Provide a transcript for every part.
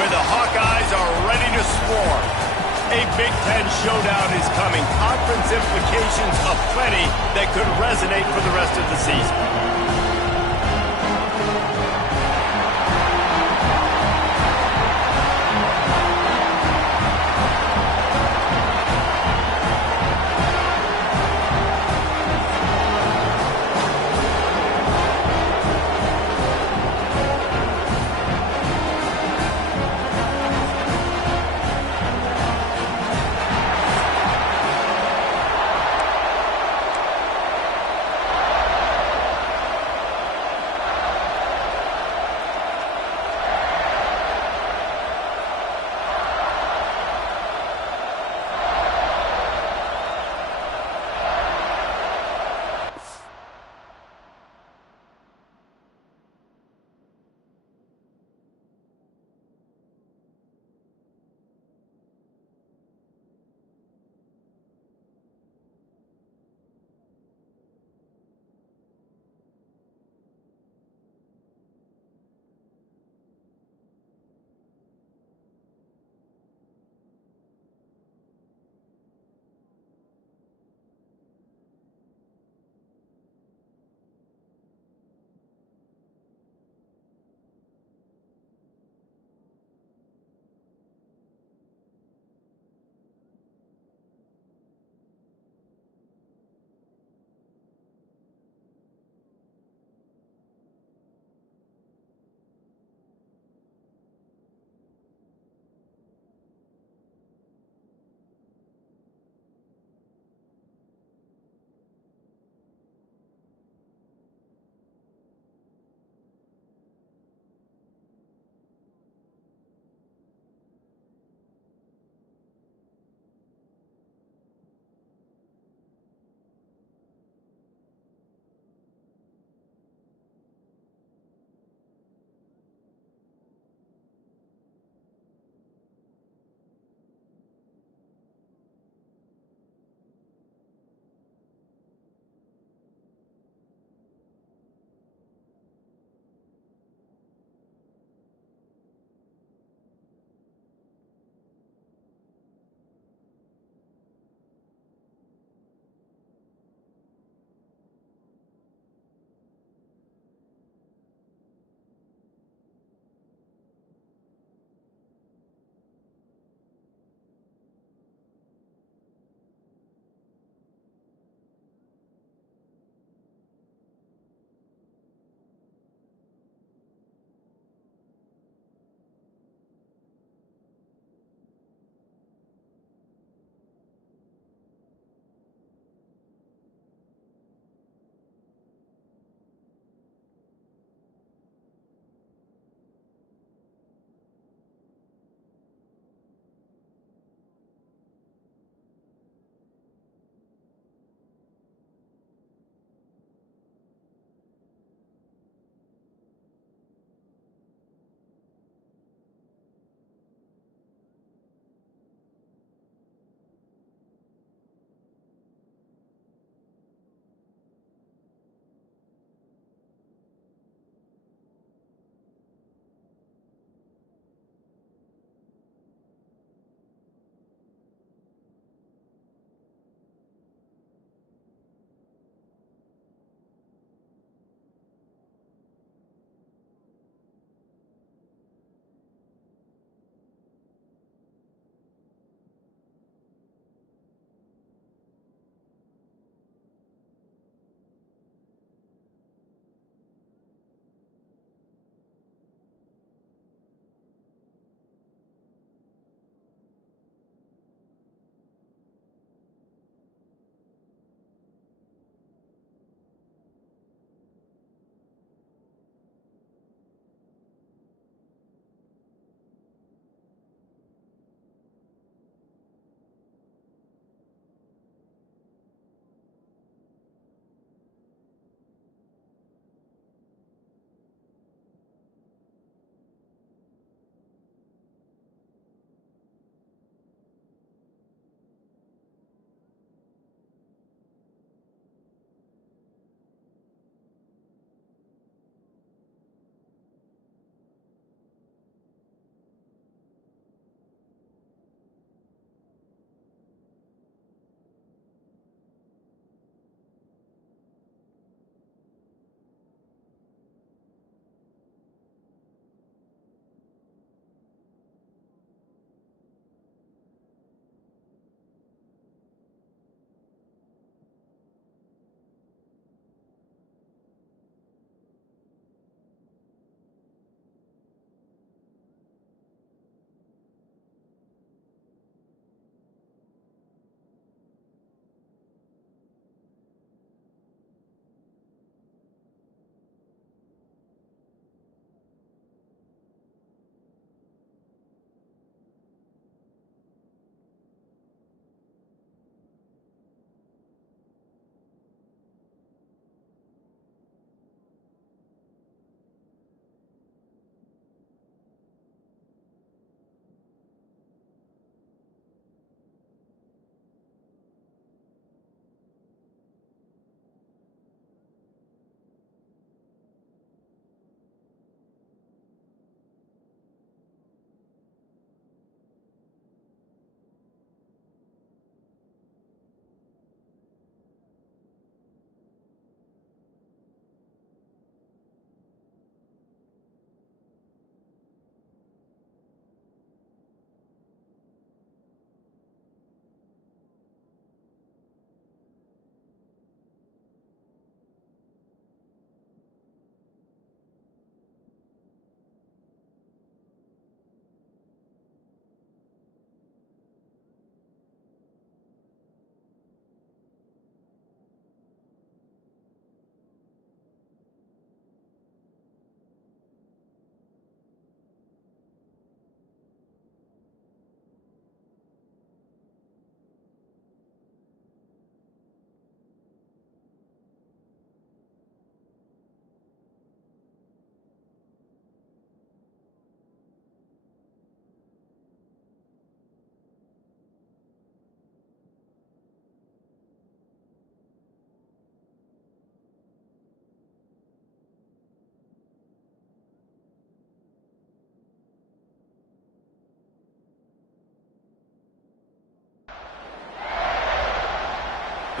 where the Hawkeyes are ready to swarm. A Big Ten showdown is coming. Conference implications aplenty that could resonate for the rest of the season.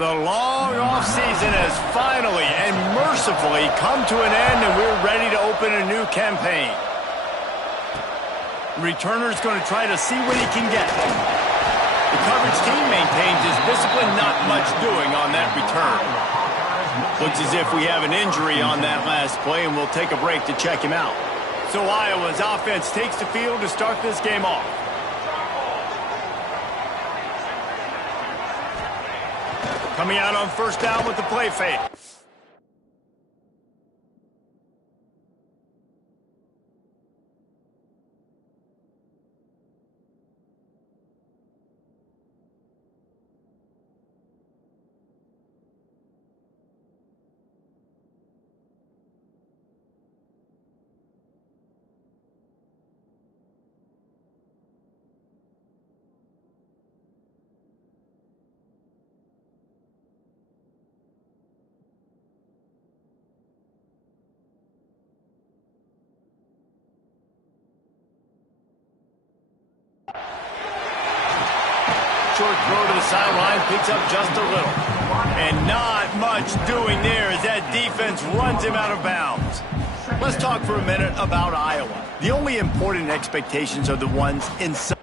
The long off-season has finally and mercifully come to an end, and we're ready to open a new campaign. Returner's going to try to see what he can get. The coverage team maintains his discipline, not much doing on that return. Looks as if we have an injury on that last play, and we'll take a break to check him out. So Iowa's offense takes the field to start this game off. Coming out on first down with the play fake. Short throw to the sideline, picks up just a little. And not much doing there as that defense runs him out of bounds. Let's talk for a minute about Iowa. The only important expectations are the ones inside.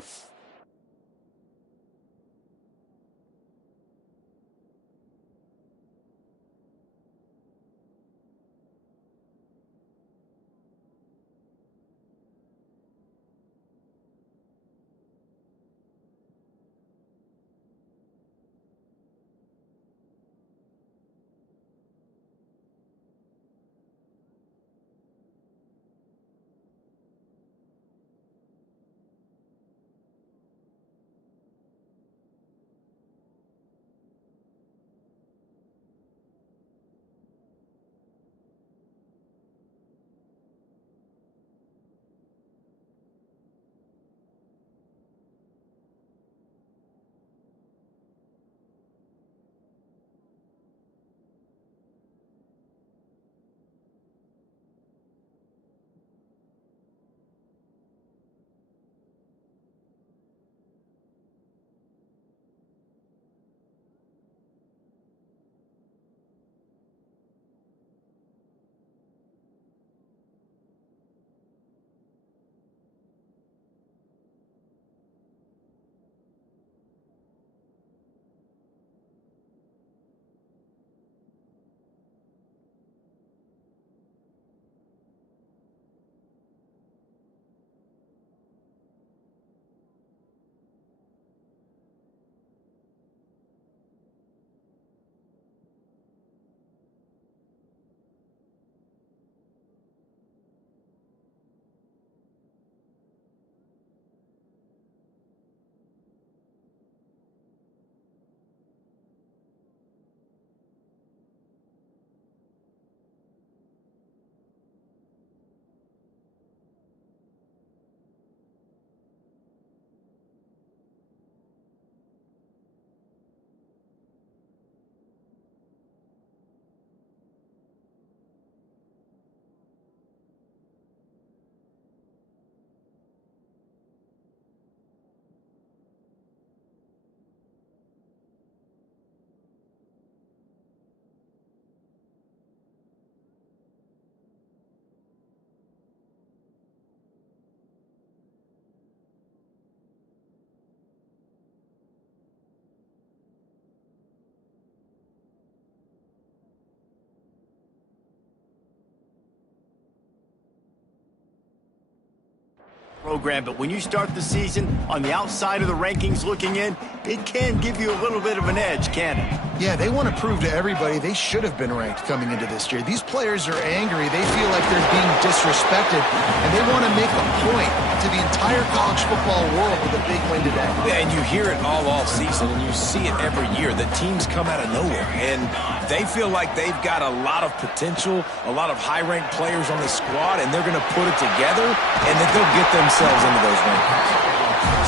Program, but when you start the season on the outside of the rankings looking in, it can give you a little bit of an edge, can it? Yeah, they want to prove to everybody they should have been ranked coming into this year. These players are angry. They feel like they're being disrespected, and they want to make a point to the entire college football world with a big win today. Yeah, and you hear it all season, and you see it every year. The teams come out of nowhere, and they feel like they've got a lot of potential, a lot of high-ranked players on the squad, and they're going to put it together, and then they'll get themselves into those rankings.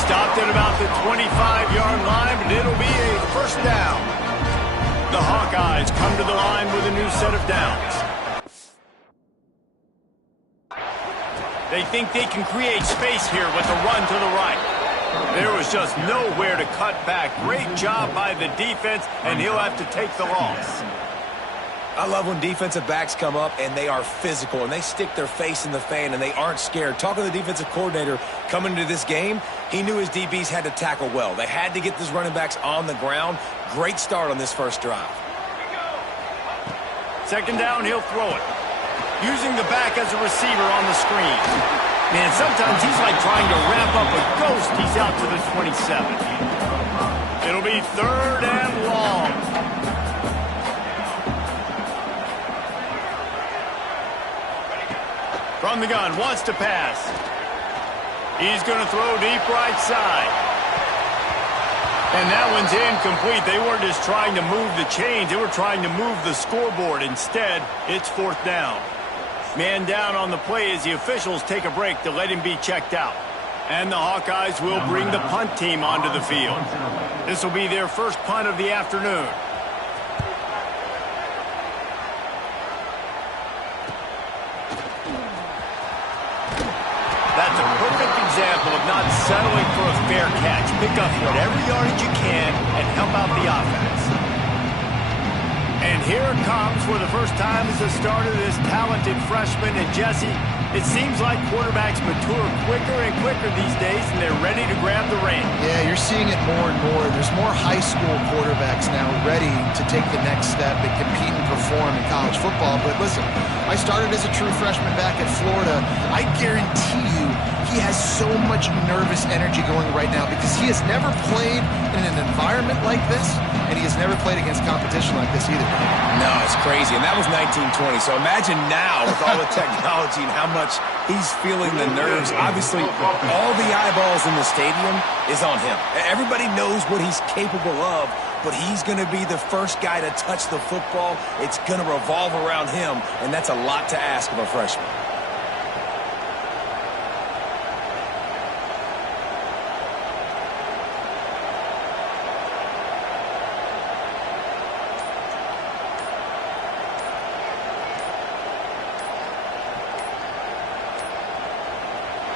Stopped at about the 25-yard line, but it'll be a first down. The Hawkeyes come to the line with a new set of downs. They think they can create space here with the run to the right. There was just nowhere to cut back. Great job by the defense, and he'll have to take the loss. I love when defensive backs come up and they are physical and they stick their face in the fan and they aren't scared. Talking to the defensive coordinator coming into this game, he knew his DBs had to tackle well. They had to get these running backs on the ground. Great start on this first drive. Second down, he'll throw it. Using the back as a receiver on the screen. Man, sometimes he's like trying to wrap up a ghost. He's out to the 27. It'll be 3rd and long. From the gun, wants to pass. He's going to throw deep right side. And that one's incomplete. They weren't just trying to move the chains. They were trying to move the scoreboard. Instead, it's 4th down. Man down on the play as the officials take a break to let him be checked out. And the Hawkeyes will bring the punt team onto the field. This will be their first punt of the afternoon. That's a perfect example of not settling for a fair catch. Pick up whatever yardage you can and help out the offense. And here it comes for the first time as the starter, this talented freshman. And Jesse, it seems like quarterbacks mature quicker and quicker these days, and they're ready to grab the reins. Yeah, you're seeing it more and more. There's more high school quarterbacks now ready to take the next step and compete and perform in college football. But listen, I started as a true freshman back at Florida. I guarantee you he has so much nervous energy going right now because he has never played in an environment like this, and he has never played against competition like this either. No, it's crazy, and that was 1920. So imagine now with all the technology and how much he's feeling the nerves. Obviously, all the eyeballs in the stadium is on him. Everybody knows what he's capable of, but he's going to be the first guy to touch the football. It's going to revolve around him, and that's a lot to ask of a freshman.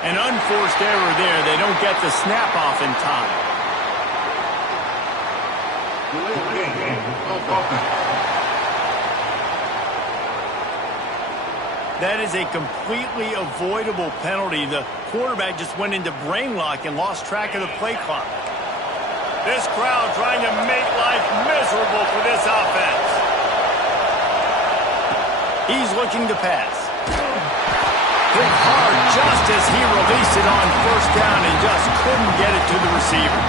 An unforced error there. They don't get the snap off in time. That is a completely avoidable penalty. The quarterback just went into brain lock and lost track of the play clock. This crowd trying to make life miserable for this offense. He's looking to pass. Hit hard just as he released it on 1st down and just couldn't get it to the receiver.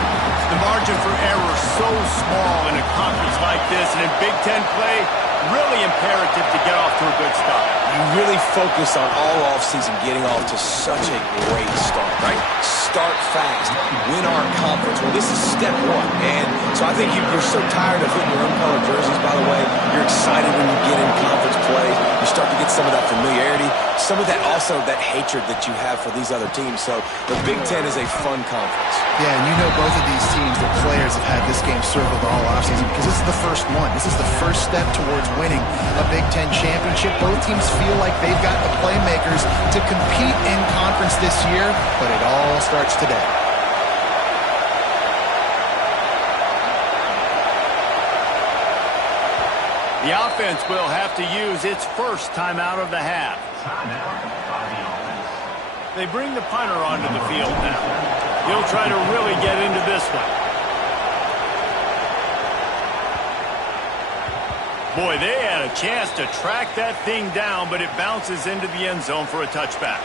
The margin for error so small in a conference like this, and in Big Ten play, really imperative to get off to a good start. You really focus on all offseason getting off to such a great start, right? Start fast, win our conference. Well, this is step 1. And so I think you're so tired of hitting your own color jerseys, by the way. You're excited when you get in conference play. You start to get some of that familiarity, some of that also that hatred that you have for these other teams. So the Big Ten is a fun conference. Yeah, and you know both of these teams, the players have had this game circled all offseason because this is the first one. This is the first step towards winning a Big Ten championship. Both teams feel like they've got the playmakers to compete in conference this year, but it all starts today. The offense will have to use its first timeout of the half. They bring the punter onto the field now. He'll try to really get into this one. Boy, they had a chance to track that thing down, but it bounces into the end zone for a touchback.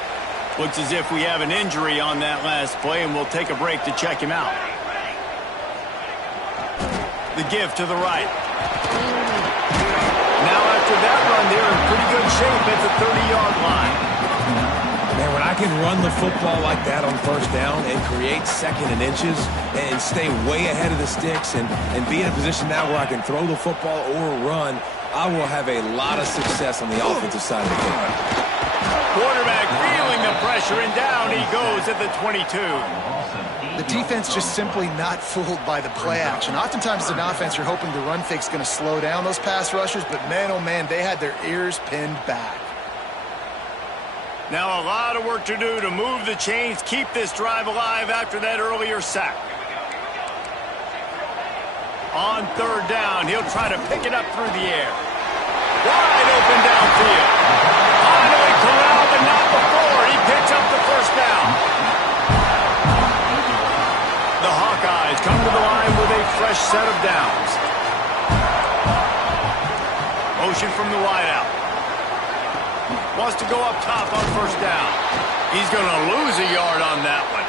Looks as if we have an injury on that last play, and we'll take a break to check him out. The give to the right. Now after that run, they're in pretty good shape at the 30-yard line. Man, when I can run the football like that on 1st down and create 2nd and inches and stay way ahead of the sticks and be in a position now where I can throw the football or run, I will have a lot of success on the offensive side of the ball. Quarterback feeling the pressure, and down he goes at the 22. The defense just simply not fooled by the play action. Oftentimes as an offense, you're hoping the run fake's going to slow down those pass rushers, but man, oh man, they had their ears pinned back. Now a lot of work to do to move the chains, keep this drive alive after that earlier sack. On third down, he'll try to pick it up through the air. Wide open downfield. Finally corralled, but not before. He picks up the first down. The Hawkeyes come to the line with a fresh set of downs. Motion from the wideout. Wants to go up top on first down. He's going to lose a yard on that one.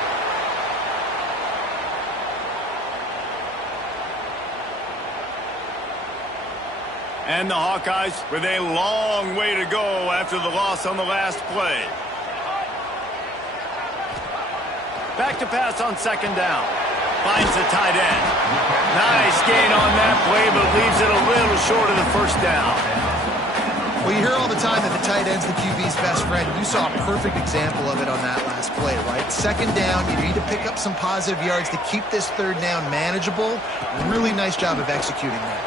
And the Hawkeyes with a long way to go after the loss on the last play. Back to pass on second down. Finds the tight end. Nice gain on that play, but leaves it a little short of the first down. Well, you hear all the time that the tight end's the QB's best friend. You saw a perfect example of it on that last play, right? Second down, you need to pick up some positive yards to keep this third down manageable. Really nice job of executing that.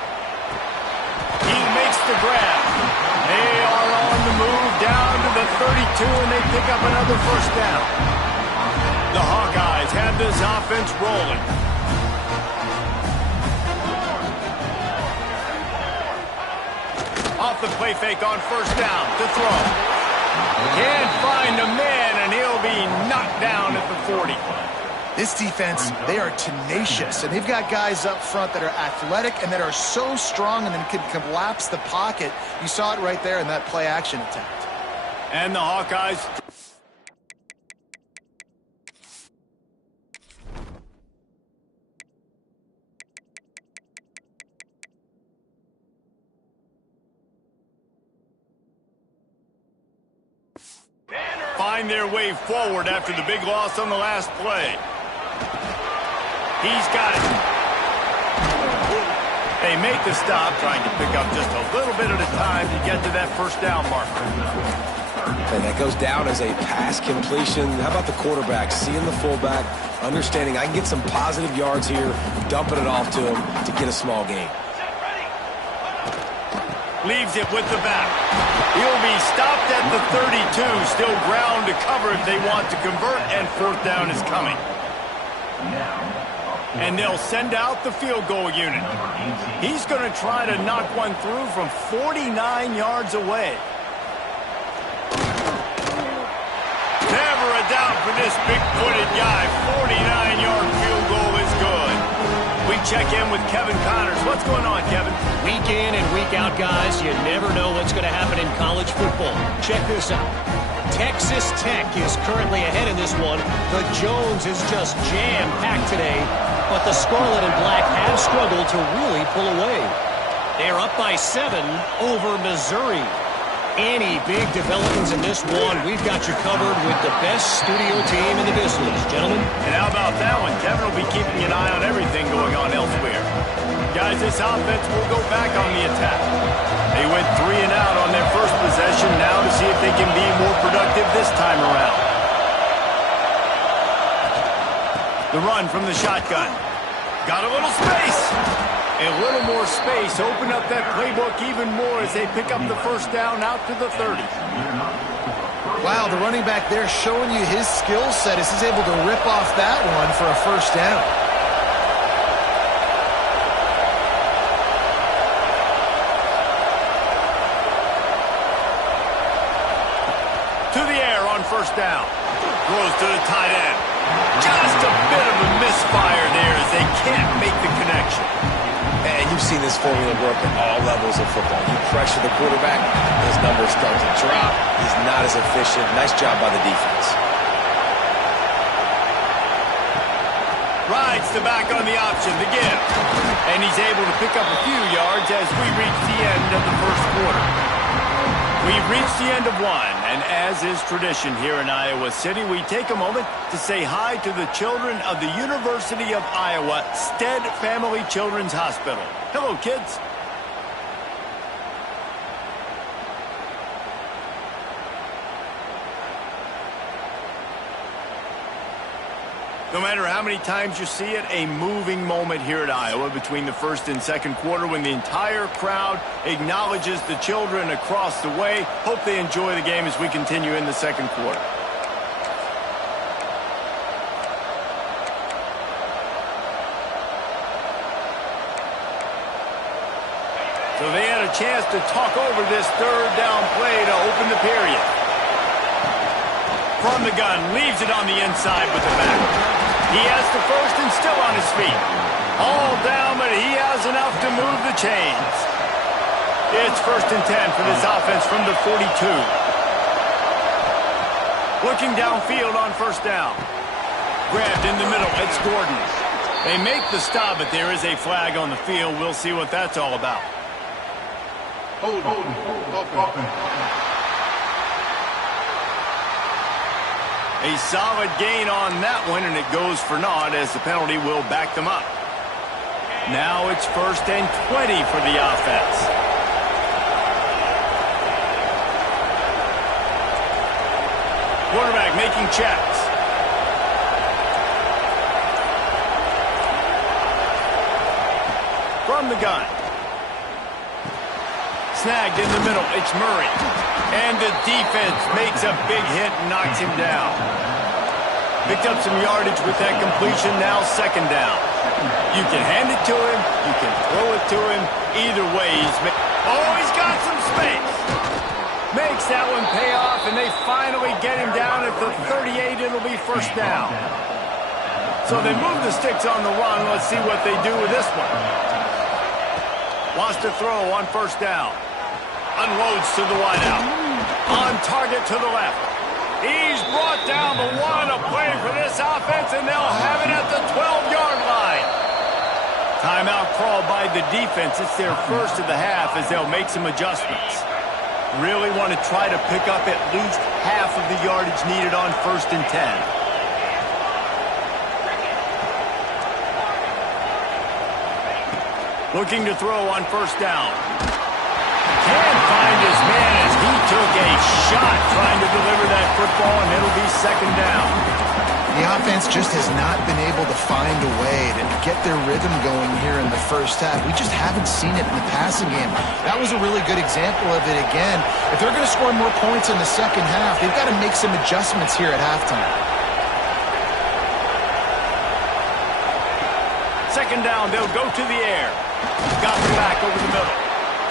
He makes the grab. They are on the move down to the 32, and they pick up another first down. The Hawkeyes have this offense rolling. Off the play fake on first down to throw. Can't find a man, and he'll be knocked down at the 40. This defense, they are tenacious, and they've got guys up front that are athletic and that are so strong and then can collapse the pocket. You saw it right there in that play-action attempt. And the Hawkeyes... find their way forward after the big loss on the last play. He's got it. They make the stop, trying to pick up just a little bit at a time to get to that first down marker. And that goes down as a pass completion. How about the quarterback seeing the fullback, understanding I can get some positive yards here, dumping it off to him to get a small gain. Leaves it with the back. He'll be stopped at the 32. Still ground to cover if they want to convert, and fourth down is coming. And they'll send out the field goal unit. He's going to try to knock one through from 49 yards away. Never a doubt for this big-footed guy. 49-yard field goal is good. We check in with Kevin Connors. What's going on, Kevin? Week in and week out, guys, you never know what's going to happen in college football. Check this out. Texas Tech is currently ahead in this one. The Jones is just jam-packed today, but the Scarlet and Black have struggled to really pull away. They're up by 7 over Missouri. Any big developments in this one, we've got you covered with the best studio team in the business, gentlemen. And how about that one? Kevin will be keeping an eye on everything going on elsewhere. Guys, this offense will go back on the attack. They went 3 and out on their first possession, now to see if they can be more productive this time around. The run from the shotgun. Got a little space. A little more space. Open up that playbook even more as they pick up the first down out to the 30. Wow, the running back there showing you his skill set as he's able to rip off that one for a first down. To the air on first down. Throws to the tight end. Just a bit of a misfire there as they can't make the connection. And you've seen this formula work at all levels of football. You pressure the quarterback, his numbers start to drop. He's not as efficient. Nice job by the defense. Rides the back on the option, the give. And he's able to pick up a few yards as we reach the end of the first quarter. We've reached the end of one, and as is tradition here in Iowa City, we take a moment to say hi to the children of the University of Iowa Stead Family Children's Hospital. Hello, kids. No matter how many times you see it, a moving moment here at Iowa between the first and second quarter when the entire crowd acknowledges the children across the way. Hope they enjoy the game as we continue in the second quarter. So they had a chance to talk over this third down play to open the period. From the gun, leaves it on the inside with the back. He has the first and still on his feet. All down, but he has enough to move the chains. It's 1st and 10 for this offense from the 42. Looking downfield on first down. Grabbed in the middle, it's Gordon. They make the stop, but there is a flag on the field. We'll see what that's all about. Hold. A solid gain on that one, and it goes for naught as the penalty will back them up. Now it's 1st and 20 for the offense. Quarterback making checks. From the gun. Snagged in the middle, it's Murray. And the defense makes a big hit and knocks him down. Picked up some yardage with that completion, now 2nd down. You can hand it to him, you can throw it to him. Either way, he's got some space. Makes that one pay off, and they finally get him down at the 38. It'll be 1st down. So they move the sticks on the run. Let's see what they do with this one. Wants to throw on 1st down. Unloads to the wideout. On target to the left. He's brought down the one. A play for this offense, and they'll have it at the 12-yard line. Timeout called by the defense. It's their first of the half as they'll make some adjustments. Really want to try to pick up at least half of the yardage needed on 1st and 10. Looking to throw on 1st down. Can't find his man as he took a shot trying to deliver that football, and it'll be 2nd down. The offense just has not been able to find a way to get their rhythm going here in the first half. We just haven't seen it in the passing game. That was a really good example of it again. If they're going to score more points in the second half, they've got to make some adjustments here at halftime. 2nd down, they'll go to the air. Got the back over the middle.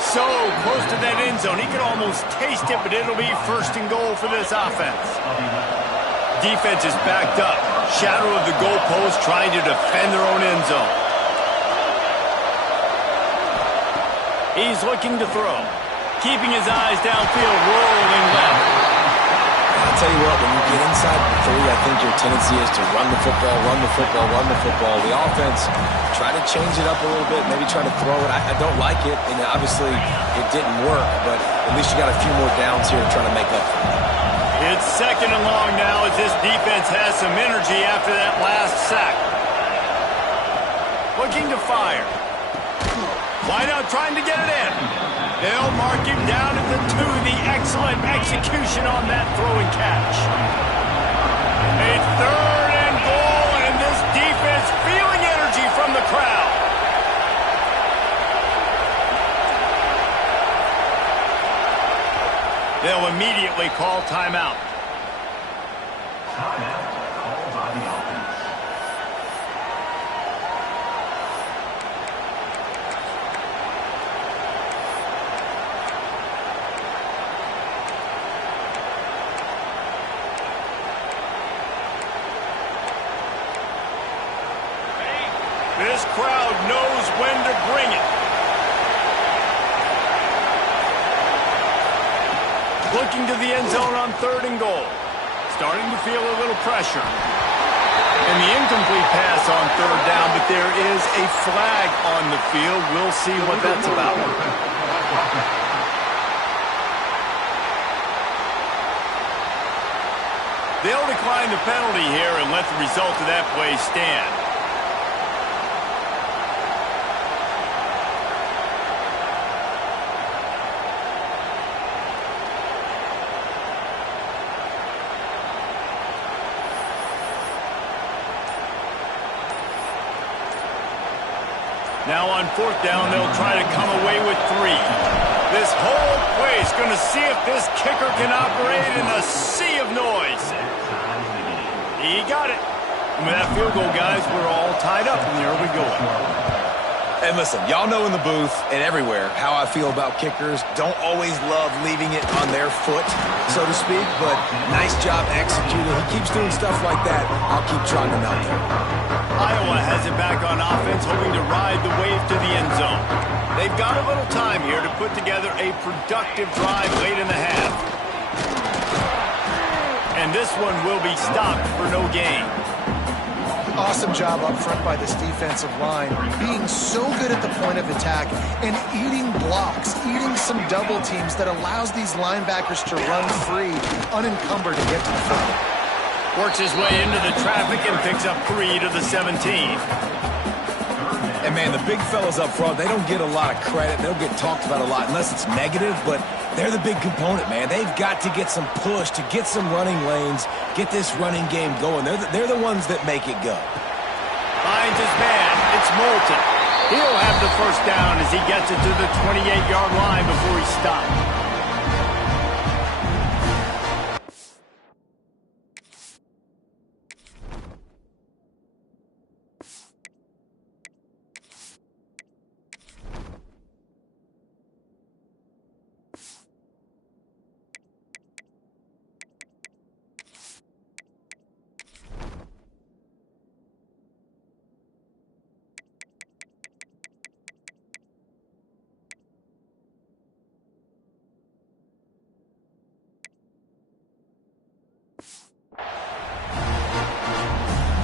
So close to that end zone. He could almost taste it, but it'll be 1st and goal for this offense. Defense is backed up. Shadow of the goalpost trying to defend their own end zone. He's looking to throw. Keeping his eyes downfield, rolling left. I'll tell you what, when you get inside the 3, I think your tendency is to run the football, run the football, run the football. The offense, try to change it up a little bit, maybe try to throw it. I don't like it, and obviously it didn't work, but at least you got a few more downs here trying to make up for it. It's 2nd and long now as this defense has some energy after that last sack. Looking to fire. Wide out trying to get it in. They'll mark him down at the 2. The excellent execution on that throw and catch. A 3rd and goal, and this defense feeling energy from the crowd. They'll immediately call timeout. Timeout called by the offense. This crowd knows when to bring it. Looking to the end zone on 3rd and goal. Starting to feel a little pressure. And the incomplete pass on 3rd down, but there is a flag on the field. We'll see what that's about. They'll decline the penalty here and let the result of that play stand. Now on 4th down, they'll try to come away with 3. This whole place going to see if this kicker can operate in a sea of noise. He got it. And with that field goal, guys, we're all tied up, and there we go. And listen, y'all know in the booth and everywhere how I feel about kickers. Don't always love leaving it on their foot, so to speak, but nice job executing. He keeps doing stuff like that. I'll keep trying him out there. Iowa has it back on offense, hoping to ride the wave to the end zone. They've got a little time here to put together a productive drive late in the half. And this one will be stopped for no gain. Awesome job up front by this defensive line, being so good at the point of attack and eating blocks, eating some double teams that allows these linebackers to run free, unencumbered, and get to the football. Works his way into the traffic and picks up 3 to the 17. And, man, the big fellas up front, they don't get a lot of credit. They don't get talked about a lot unless it's negative, but they're the big component, man. They've got to get some push, to get some running lanes, get this running game going. They're the ones that make it go. Finds his man. It's Moulton. He'll have the first down as he gets it to the 28-yard line before he stops.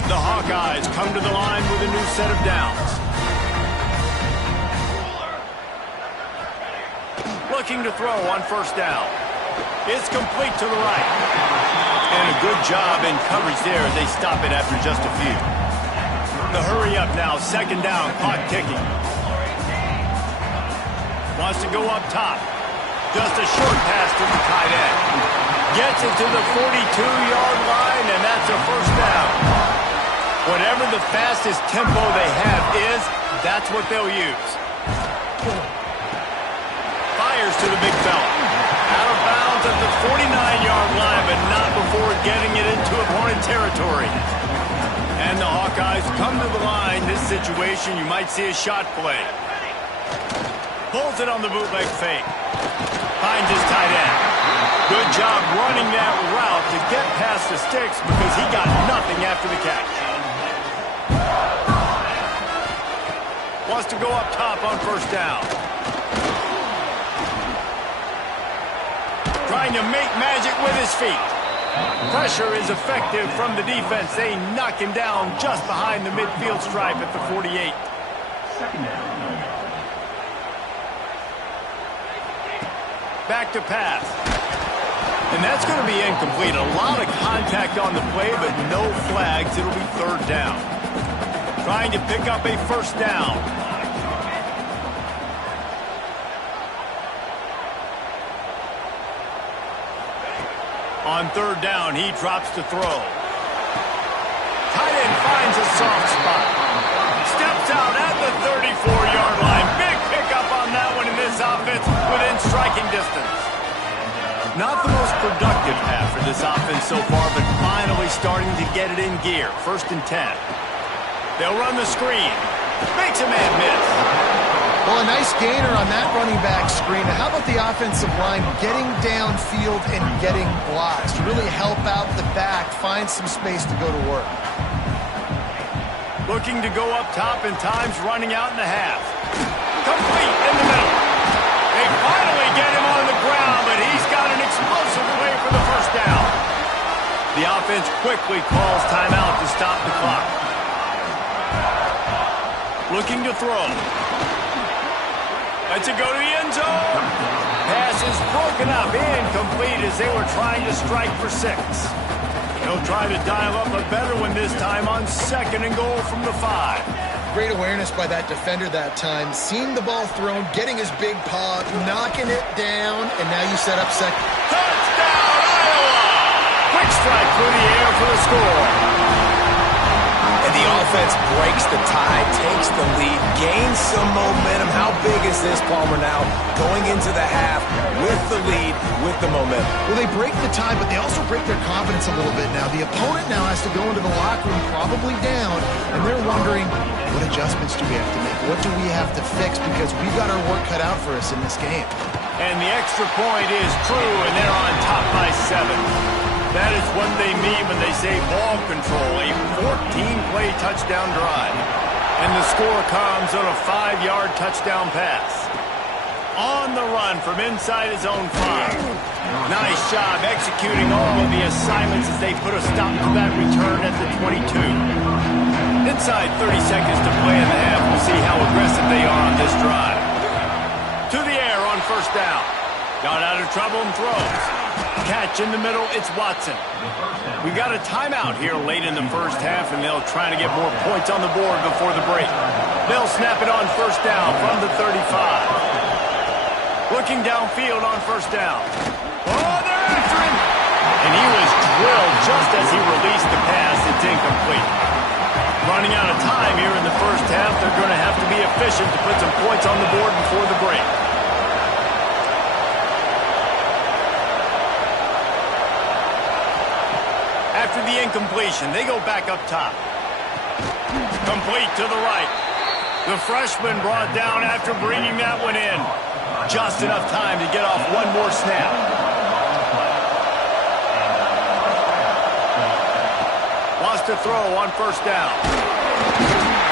The Hawkeyes come to the line with a new set of downs. Looking to throw on 1st down. It's complete to the right. And a good job in coverage there as they stop it after just a few. The hurry up now, 2nd down, clock ticking. Wants to go up top. Just a short pass to the tight end. Gets it to the 42-yard line, and that's a 1st down. Whatever the fastest tempo they have is, that's what they'll use. Fires to the big fella. Out of bounds at the 49-yard line, but not before getting it into opponent territory. And the Hawkeyes come to the line. This situation, you might see a shot play. Pulls it on the bootleg fake. Finds his tight end. Good job running that route to get past the sticks because he got nothing after the catch. Wants to go up top on 1st down. Trying to make magic with his feet. Pressure is effective from the defense. They knock him down just behind the midfield stripe at the 48. 2nd down. Back to pass. And that's going to be incomplete. A lot of contact on the play, but no flags. It'll be 3rd down. Trying to pick up a 1st down. On 3rd down, he drops to throw. Tight end finds a soft spot. Steps out at the 34-yard line. Big pickup on that one in this offense within striking distance. Not the most productive half for this offense so far, but finally starting to get it in gear. 1st and 10. They'll run the screen. Makes a man miss. Well, a nice gainer on that running back screen. How about the offensive line getting downfield and getting blocks to really help out the back, find some space to go to work? Looking to go up top, and time's running out in the half. Complete in the middle. They finally get him on the ground, but he's got an explosive play for the 1st down. The offense quickly calls timeout to stop the clock. Looking to throw. Lets it go to the end zone. Pass is broken up, incomplete as they were trying to strike for 6. He'll try to dial up a better one this time on 2nd and goal from the 5. Great awareness by that defender that time. Seeing the ball thrown, getting his big paw, knocking it down, and now you set up 2nd. Touchdown, Iowa! Quick strike through the air for the score. And And the offense breaks the tie, takes the lead, gains some momentum. How big is this, Palmer, now? Going into the half with the lead, with the momentum. Well, they break the tie, but they also break their confidence a little bit now. The opponent now has to go into the locker room probably down, and they're wondering, what adjustments do we have to make? What do we have to fix? Because we've got our work cut out for us in this game. And the extra point is true, and they're on top by 7. That is what they mean when they say ball control, a 14-play touchdown drive. And the score comes on a 5-yard touchdown pass. On the run from inside his own 5. Nice job executing all of the assignments as they put a stop to that return at the 22. Inside 30 seconds to play in the half. We'll see how aggressive they are on this drive. To the air on first down. Got out of trouble and throws. Catch in the middle, it's Watson. We got a timeout here late in the first half, and they'll try to get more points on the board before the break. They'll snap it on first down from the 35. Looking downfield on first down. Oh, they're after him! And he was drilled just as he released the pass. It's incomplete. Running out of time here in the first half, they're going to have to be efficient to put some points on the board before the break. After the incompletion, they go back up top. Complete to the right. The freshman brought down after bringing that one in. Just enough time to get off one more snap. Wants to throw on first down.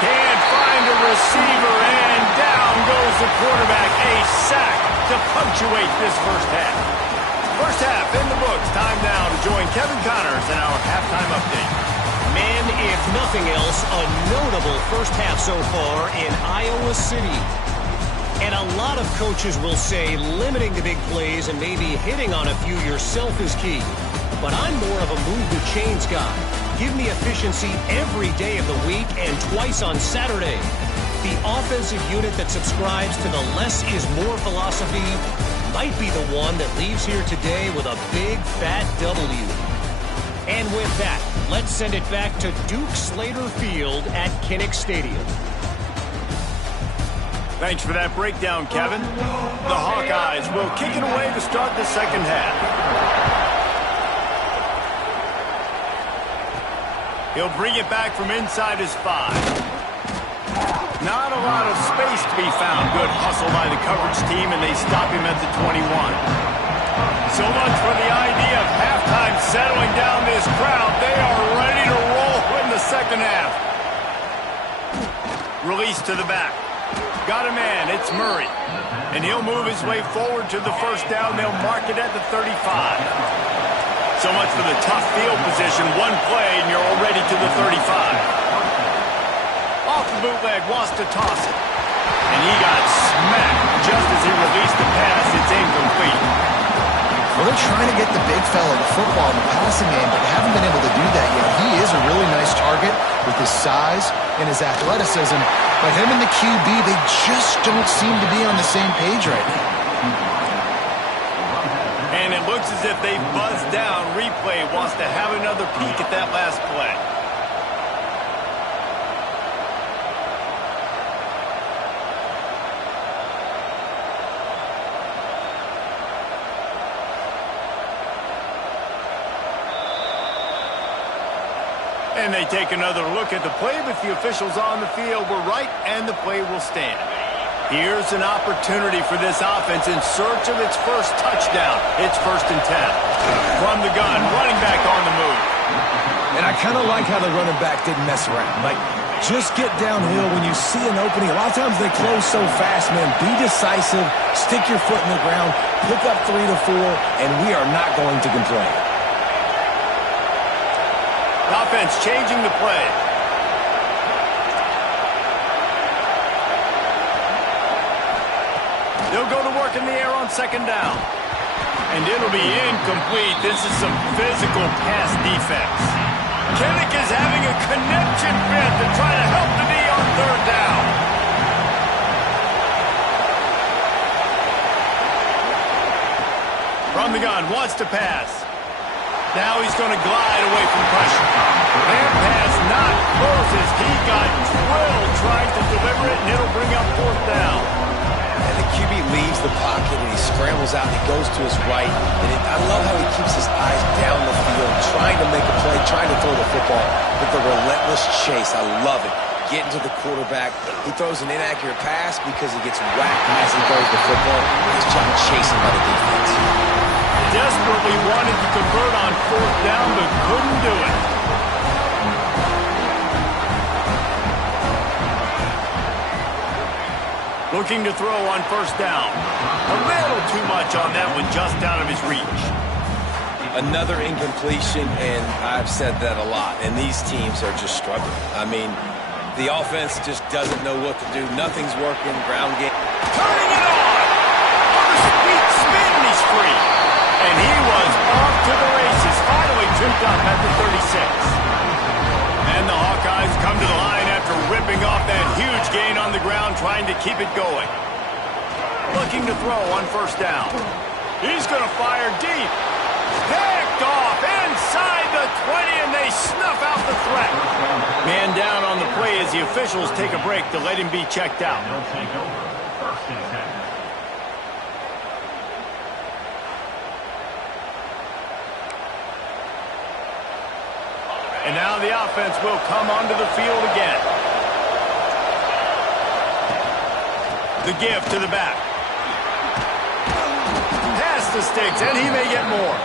Can't find a receiver, and down goes the quarterback. A sack to punctuate this first half. First half in the books. Time now to join Kevin Connors in our halftime update. Man, if nothing else, a notable first half so far in Iowa City. And a lot of coaches will say limiting the big plays and maybe hitting on a few yourself is key. But I'm more of a move the chains guy. Give me efficiency every day of the week and twice on Saturday. The offensive unit that subscribes to the less is more philosophy might be the one that leaves here today with a big fat W. And with that, let's send it back to Duke Slater Field at Kinnick Stadium. Thanks for that breakdown, Kevin. The Hawkeyes will kick it away to start the second half. He'll bring it back from inside his 5. Not a lot of space to be found. Good hustle by the coverage team, and they stop him at the 21. So much for the idea of halftime settling down this crowd. They are ready to roll in the second half. Release to the back. Got a man. It's Murray. And he'll move his way forward to the first down. They'll mark it at the 35. So much for the tough field position. One play, and you're already to the 35. Off the bootleg, wants to toss it. And he got smacked just as he released the pass. It's incomplete. Well, they're trying to get the big fella the football in the passing game, but they haven't been able to do that yet. He is a really nice target with his size and his athleticism, but him and the QB, they just don't seem to be on the same page right now. And it looks as if they've buzzed down. Replay wants to have another peek at that last play. And they take another look at the play, but the officials on the field were right, and the play will stand. Here's an opportunity for this offense in search of its first touchdown. It's 1st and 10. From the gun, running back on the move. And I kind of like how the running back didn't mess around. Like, just get downhill when you see an opening. A lot of times they close so fast, man. Be decisive, stick your foot in the ground, pick up 3 to 4, and we are not going to complain. Offense changing the play. They'll go to work in the air on 2nd down. And it'll be incomplete. This is some physical pass defense. Kinnick is having a connection fit to try to help the knee on 3rd down. From the gun, wants to pass. Now he's going to glide away from pressure. Their pass not closes got drilled trying to deliver it, and it'll bring up fourth down. And the QB leaves the pocket, and he scrambles out, and he goes to his right. And I love how he keeps his eyes down the field, trying to make a play, trying to throw the football with the relentless chase. I love it. Getting to the quarterback. He throws an inaccurate pass because he gets whacked as he throws the football. Nice job chasing by the defense. Desperately wanted to convert on fourth down, but couldn't do it. Looking to throw on first down. A little too much on that one, just out of his reach. Another incompletion, and I've said that a lot, and these teams are just struggling. I mean, the offense just doesn't know what to do. Nothing's working. Ground game. Turning it on! On a sweet spin, and he's free. And he was off to the races. Finally tripped up at the 36. And the Hawkeyes come to the line after ripping off that huge gain on the ground, trying to keep it going. Looking to throw on first down. He's going to fire deep. Picked off inside the 20, and they snuff out the threat. Man down on the play as the officials take a break to let him be checked out. They'll take over. First and 10. And now the offense will come onto the field again. The give to the back. Pass the sticks, and he may get more.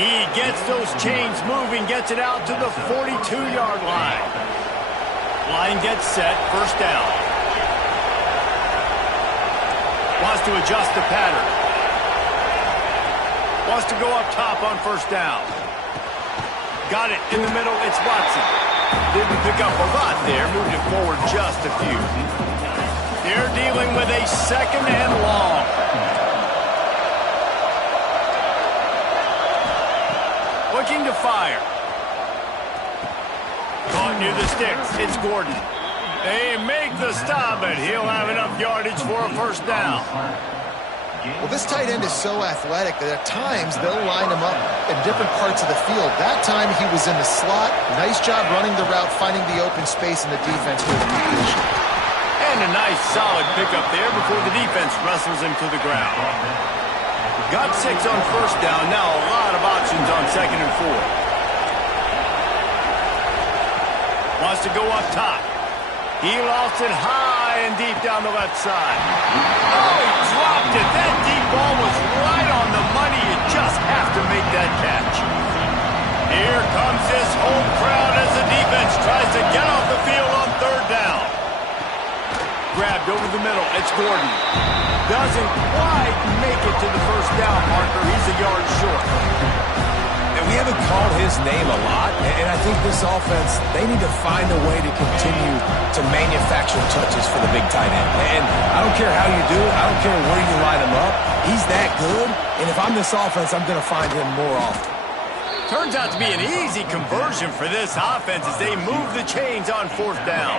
He gets those chains moving, gets it out to the 42-yard line. Line gets set, first down. Wants to adjust the pattern. Wants to go up top on first down. Got it in the middle, it's Watson. Didn't pick up a lot there, moved it forward just a few. They're dealing with a second and long. Looking to fire. Caught near the sticks, it's Gordon. They make the stop, but he'll have enough yardage for a first down. Well, this tight end is so athletic that at times they'll line him up in different parts of the field. That time he was in the slot. Nice job running the route, finding the open space in the defense for the completion. And a nice solid pickup there before the defense wrestles him to the ground. Got 6 on first down. Now a lot of options on second and 4. Wants to go up top. He lost it high and deep down the left side. Oh, he dropped it. That deep ball was right on the money. You just have to make that catch. Here comes this home crowd as the defense tries to get off the field on third down. Grabbed over the middle. It's Gordon. Doesn't quite make it to the first down marker. He's a yard short. And we haven't called his name a lot, and I think this offense, they need to find a way to continue to manufacture touches for the big tight end. And I don't care how you do it. I don't care where you line him up. He's that good, and if I'm this offense, I'm going to find him more often. Turns out to be an easy conversion for this offense as they move the chains on fourth down.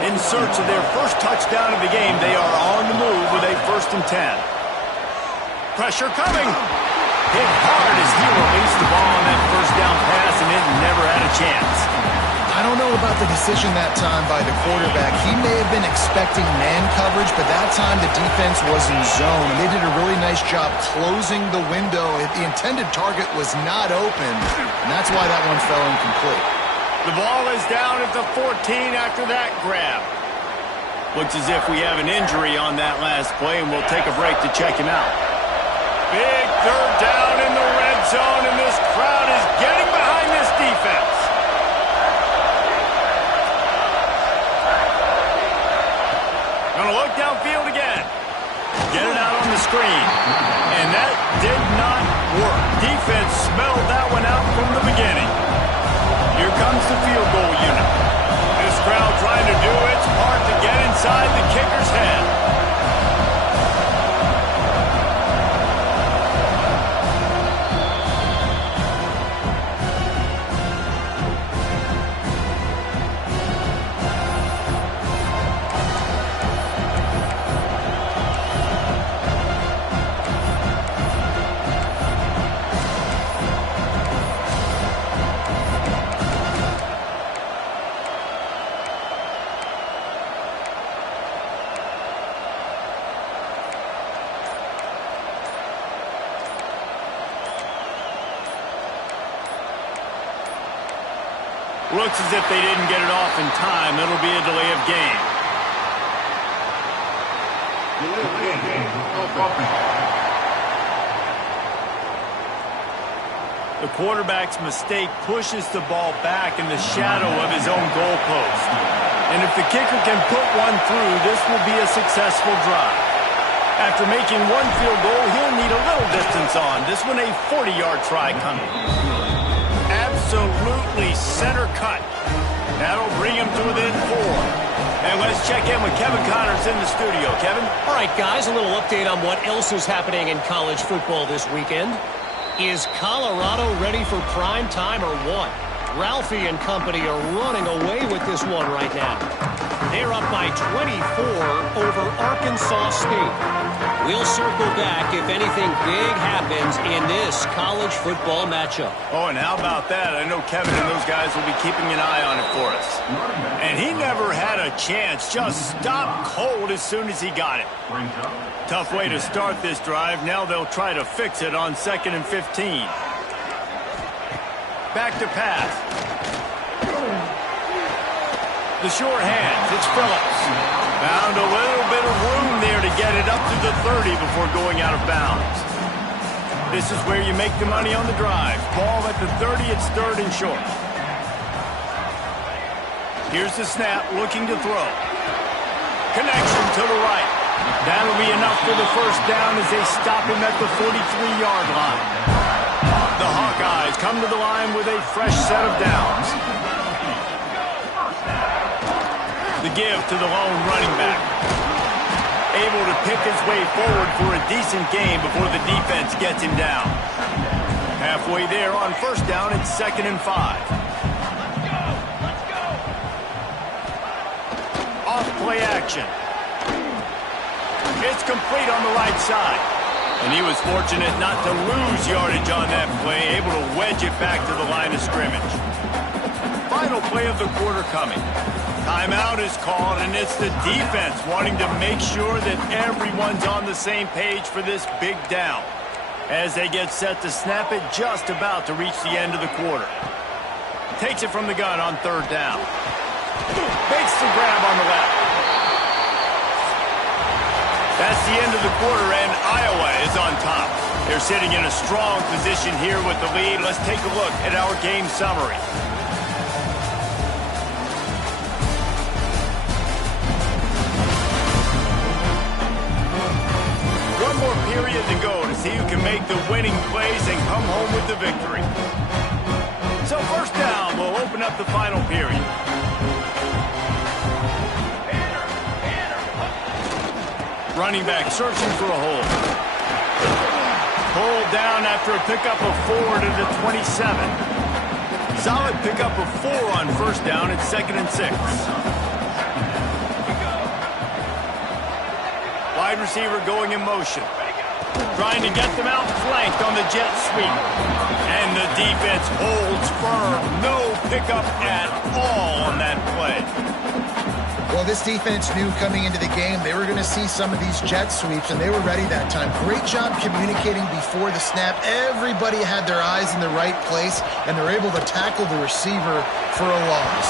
In search of their first touchdown of the game, they are on the move with a 1st and 10. Pressure coming. Hit hard as he released the ball on that first down pass, and it never had a chance. I don't know about the decision that time by the quarterback. He may have been expecting man coverage, but that time the defense was in zone. They did a really nice job closing the window. The intended target was not open, and that's why that one fell incomplete. The ball is down at the 14 after that grab. Looks as if we have an injury on that last play, and we'll take a break to check him out. Big third down in the red zone, and this crowd is getting behind this defense. Gonna look downfield again. Get it out on the screen. And that did not work. Defense smelled that one out from the beginning. Here comes the field goal unit. This crowd trying to do its part to get inside the kicker's head. Looks as if they didn't get it off in time. It'll be a delay of game. The quarterback's mistake pushes the ball back in the shadow of his own goalpost. And if the kicker can put one through, this will be a successful drive. After making one field goal, he'll need a little distance on. This one a 40-yard try coming. Absolutely center cut. That'll bring him to within 4. And let's check in with Kevin Connors in the studio. Kevin? All right, guys, a little update on what else is happening in college football this weekend. Is Colorado ready for prime time or what? Ralphie and company are running away with this one right now. They're up by 24 over Arkansas State. We'll circle back if anything big happens in this college football matchup. Oh, and how about that? I know Kevin and those guys will be keeping an eye on it for us. And he never had a chance. Just stopped cold as soon as he got it. Tough way to start this drive. Now they'll try to fix it on 2nd and 15. Back to pass. The sure hands. It's Phillips. Found a little bit of room there to get it up to the 30 before going out of bounds. This is where you make the money on the drive. Ball at the 30. It's 3rd and short. Here's the snap, looking to throw. Connection to the right. That'll be enough for the first down as they stop him at the 43-yard line. The Hawkeyes come to the line with a fresh set of downs. The give to the lone running back. Able to pick his way forward for a decent gain before the defense gets him down. Halfway there on first down, it's 2nd and 5. Off play action. It's complete on the right side. And he was fortunate not to lose yardage on that play, able to wedge it back to the line of scrimmage. Final play of the quarter coming. Timeout is called, and it's the defense wanting to make sure that everyone's on the same page for this big down. As they get set to snap it, just about to reach the end of the quarter. Takes it from the gun on 3rd down. Makes the grab on the left. That's the end of the quarter, and Iowa is on top. They're sitting in a strong position here with the lead. Let's take a look at our game summary. One more period to go to see who can make the winning plays and come home with the victory. So first down will open up the final period. Running back searching for a hole. Pulled down after a pickup of 4 to the 27. Solid pickup of 4 on first down at 2nd and 6. Wide receiver going in motion. Trying to get them out flanked on the jet sweep. And the defense holds firm. No pickup at all on that play. Well, this defense knew coming into the game they were going to see some of these jet sweeps, and they were ready that time. Great job communicating before the snap. Everybody had their eyes in the right place, and they're able to tackle the receiver for a loss.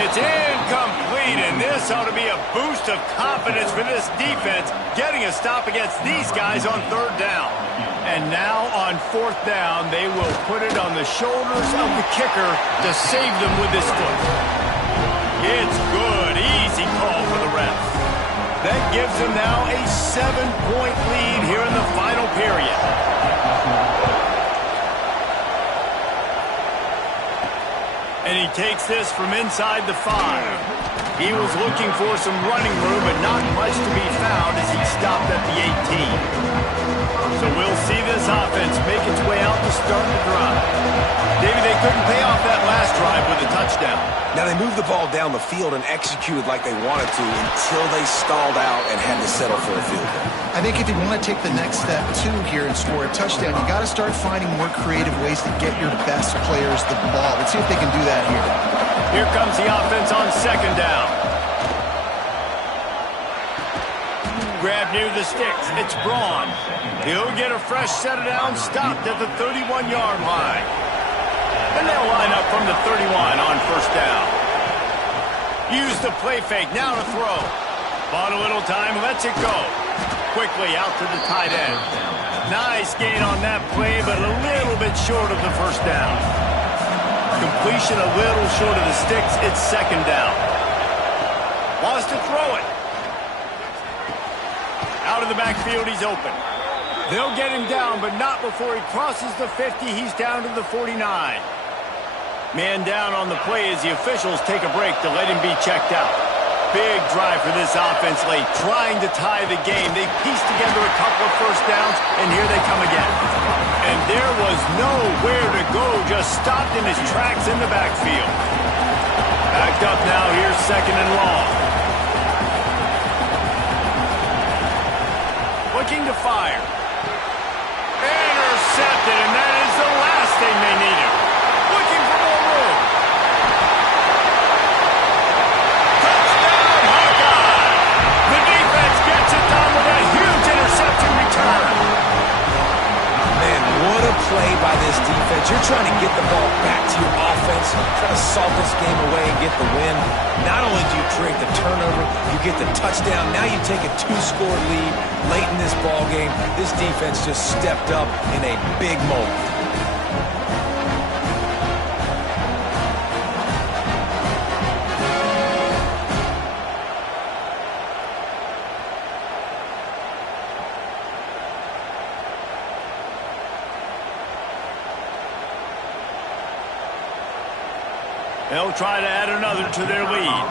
It's incomplete, and this ought to be a boost of confidence for this defense, getting a stop against these guys on 3rd down. And now on 4th down, they will put it on the shoulders of the kicker to save them with this foot. It's good. Easy call for the ref. That gives them now a 7-point lead here in the final period. And he takes this from inside the 5. He was looking for some running room, but not much to be found as he stopped at the 18. So we'll see this offense make its way out to start the drive. Davey, they couldn't pay off that last drive with a touchdown. Now they moved the ball down the field and executed like they wanted to until they stalled out and had to settle for a field goal. I think if you want to take the next step, too, here and score a touchdown, you got to start finding more creative ways to get your best players the ball. Let's see if they can do that here. Here comes the offense on 2nd down. Grab near the sticks. It's Braun. He'll get a fresh set of downs stopped at the 31-yard line. And they'll They'll line up from the 31 on first down. Use the play fake, now to throw. Bought a little time, lets it go. Quickly out to the tight end. Nice gain on that play, but a little bit short of the first down. Completion a little short of the sticks. It's second down. Wants to throw it. Out of the backfield, he's open. They'll get him down, but not before he crosses the 50. He's down to the 49. Man down on the play as the officials take a break to let him be checked out. Big drive for this offense late, trying to tie the game. They pieced together a couple of first downs, and here they come again. And there was nowhere to go, just stopped in his tracks in the backfield. Backed up now, here's second and long. Looking to fire. Intercepted, and that is the last thing they needed. Looking for more room. Touchdown, Hawkeye! The defense gets it done with a huge interception return. Man, what a play by this defense. You're trying to get the ball back to your offense, try to solve this game away and get the win. Not only do you create the turnover, you get the touchdown. Now you take a 2-score lead late in this ball game. This defense just stepped up in a big moment. They'll try to add another to their lead.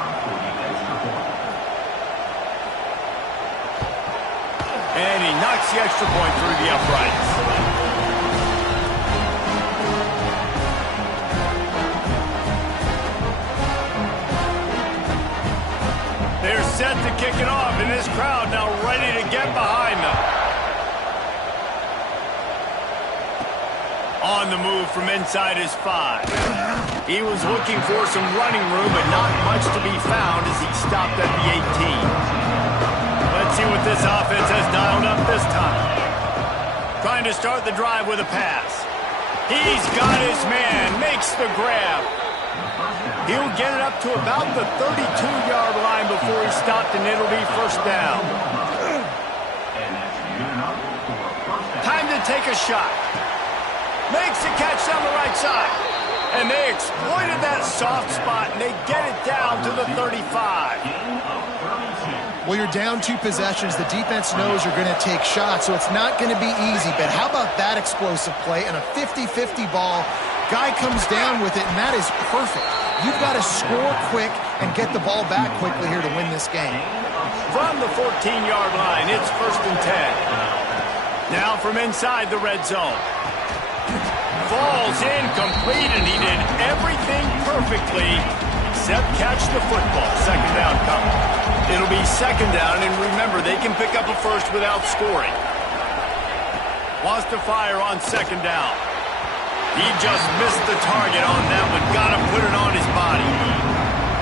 And he knocks the extra point through the uprights. They're set to kick it off, and this crowd now ready to get behind them. On the move from inside his 5. He was looking for some running room, but not much to be found as he stopped at the 18. Let's see what this offense has dialed up this time. Trying to start the drive with a pass. He's got his man, makes the grab. He'll get it up to about the 32-yard line before he stopped, and it'll be first down. Time to take a shot. Makes the catch down the right side. And they exploited that soft spot, and they get it down to the 35. Well, you're down 2 possessions. The defense knows you're going to take shots, so it's not going to be easy. But how about that explosive play and a 50-50 ball? Guy comes down with it, and that is perfect. You've got to score quick and get the ball back quickly here to win this game. From the 14-yard line, it's first and 10. Now from inside the red zone. Falls incomplete, and he did everything perfectly except catch the football. Second down coming. It'll be second down, and remember, they can pick up a first without scoring. Wants to fire on second down. He just missed the target on that one. Got to put it on his body.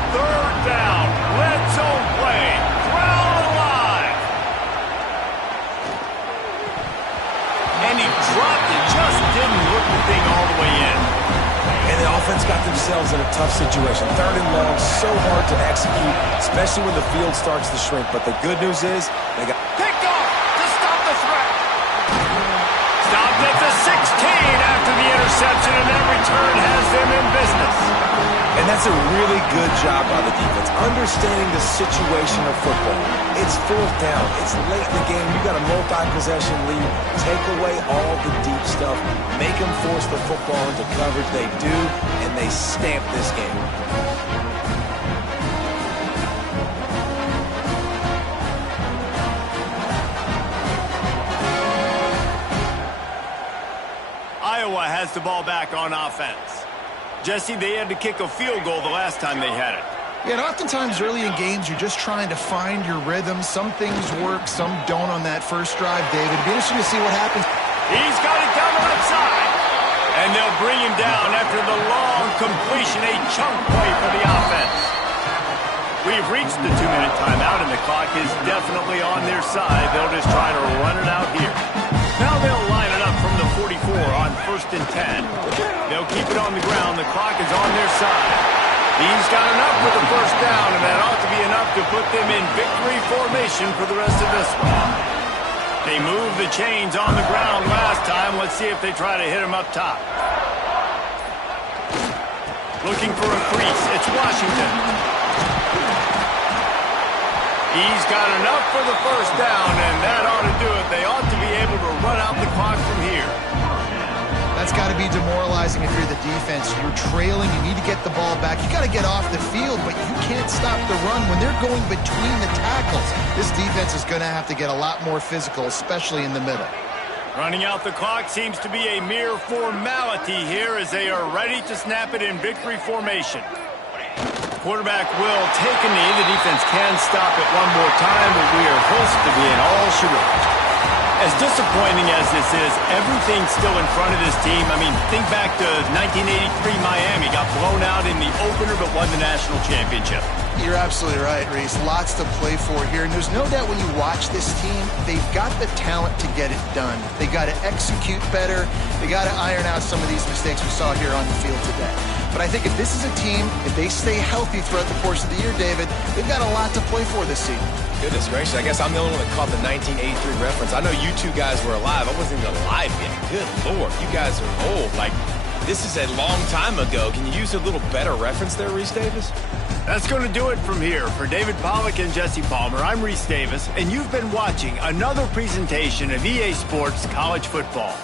Third down. Red zone play. Crowd alive. And he dropped it. Just didn't look the thing all the way in. And the offense got themselves in a tough situation. Third and long, so hard to execute, especially when the field starts to shrink. But the good news is they got picked off to stop the threat. Stopped at the 16 after the interception, and that return has them in business. And that's a really good job by the defense, understanding the situation of football. It's fourth down. It's late in the game. You got a multi-possession lead. Take away all the deep stuff. Make them force the football into coverage. They do, and they stamp this game. Iowa has the ball back on offense. Jesse, they had to kick a field goal the last time they had it. Yeah, and oftentimes early in games, you're just trying to find your rhythm. Some things work, some don't on that first drive, David. It'd be interesting to see what happens. He's got it down the left side. And they'll bring him down after the long completion, a chunk play for the offense. We've reached the 2-minute timeout, and the clock is definitely on their side. They'll just try to run it out here. Now they'll line it up from the on 1st and 10. They'll keep it on the ground. The clock is on their side. He's got enough for the first down, and that ought to be enough to put them in victory formation for the rest of this one. They moved the chains on the ground last time. Let's see if they try to hit him up top. Looking for a crease. It's Washington. He's got enough for the first down, and that ought to do it. They ought to be able to run out the clock from here. That's got to be demoralizing if you're the defense. You're trailing. You need to get the ball back. You got to get off the field, but you can't stop the run when they're going between the tackles. This defense is going to have to get a lot more physical, especially in the middle. Running out the clock seems to be a mere formality here as they are ready to snap it in victory formation. Quarterback will take a knee. The defense can stop it one more time, but we are close to being all charade. As disappointing as this is, everything's still in front of this team. I mean, think back to 1983 Miami. Got blown out in the opener but won the national championship. You're absolutely right, Reese. Lots to play for here. And there's no doubt when you watch this team, they've got the talent to get it done. They got to execute better. They got to iron out some of these mistakes we saw here on the field today. But I think if this is a team, if they stay healthy throughout the course of the year, David, they've got a lot to play for this season. Goodness gracious, I guess I'm the only one that caught the 1983 reference. I know you two guys were alive. I wasn't even alive yet. Good Lord, you guys are old. Like, this is a long time ago. Can you use a little better reference there, Reese Davis? That's going to do it from here. For David Pollack and Jesse Palmer, I'm Reese Davis, and you've been watching another presentation of EA Sports College Football.